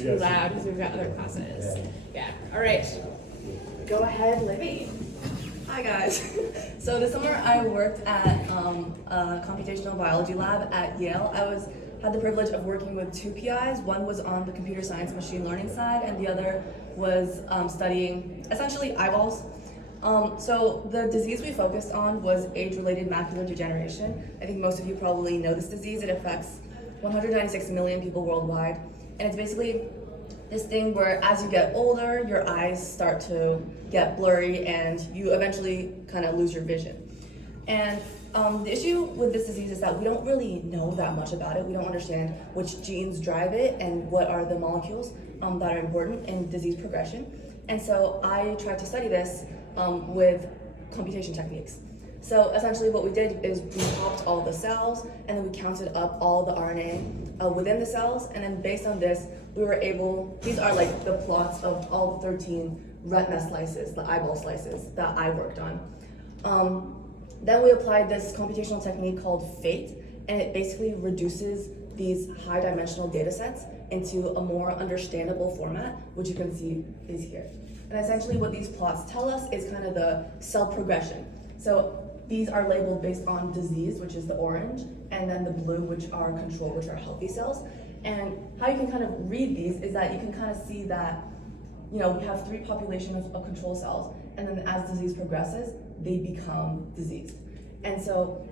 too loud because we've got other classes. Yeah. All right. Go ahead, Libby. Hi guys. So this summer I worked at a computational biology lab at Yale. Had the privilege of working with two PIs. One was on the computer science machine learning side, and the other was studying essentially eyeballs. So the disease we focused on was age-related macular degeneration. I think most of you probably know this disease. It affects 196 million people worldwide, and it's basically this thing where as you get older, your eyes start to get blurry and you eventually kind of lose your vision. And the issue with this disease is that we don't really know that much about it. We don't understand which genes drive it and what are the molecules that are important in disease progression. And so I tried to study this with computation techniques. So essentially what we did is we popped all the cells and then we counted up all the RNA within the cells, and then based on this, we were able, these are like the plots of all 13 retina slices, the eyeball slices that I worked on. Then we applied this computational technique called FATE, and it basically reduces these high dimensional data sets into a more understandable format, which you can see is here. And essentially what these plots tell us is kind of the cell progression. So these are labeled based on disease, which is the orange, and then the blue, which are control, which are healthy cells. And how you can kind of read these is that you can kind of see that, we have three populations of control cells, and then as disease progresses, they become diseased. And so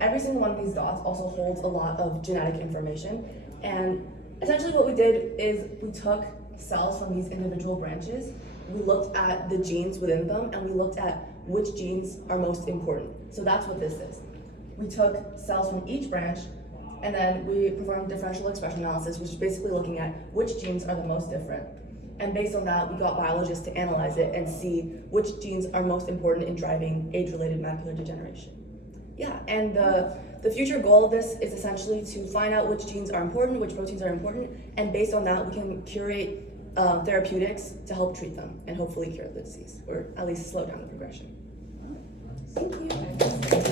every single one of these dots also holds a lot of genetic information. And essentially what we did is we took cells from these individual branches, we looked at the genes within them, and we looked at which genes are most important. So that's what this is. We took cells from each branch, and then we performed differential expression analysis, which is basically looking at which genes are the most different. And based on that, we got biologists to analyze it and see which genes are most important in driving age-related macular degeneration. Yeah, and the future goal of this is essentially to find out which genes are important, which proteins are important, and based on that, we can curate therapeutics to help treat them and hopefully cure the disease, or at least slow down the progression. Thank you.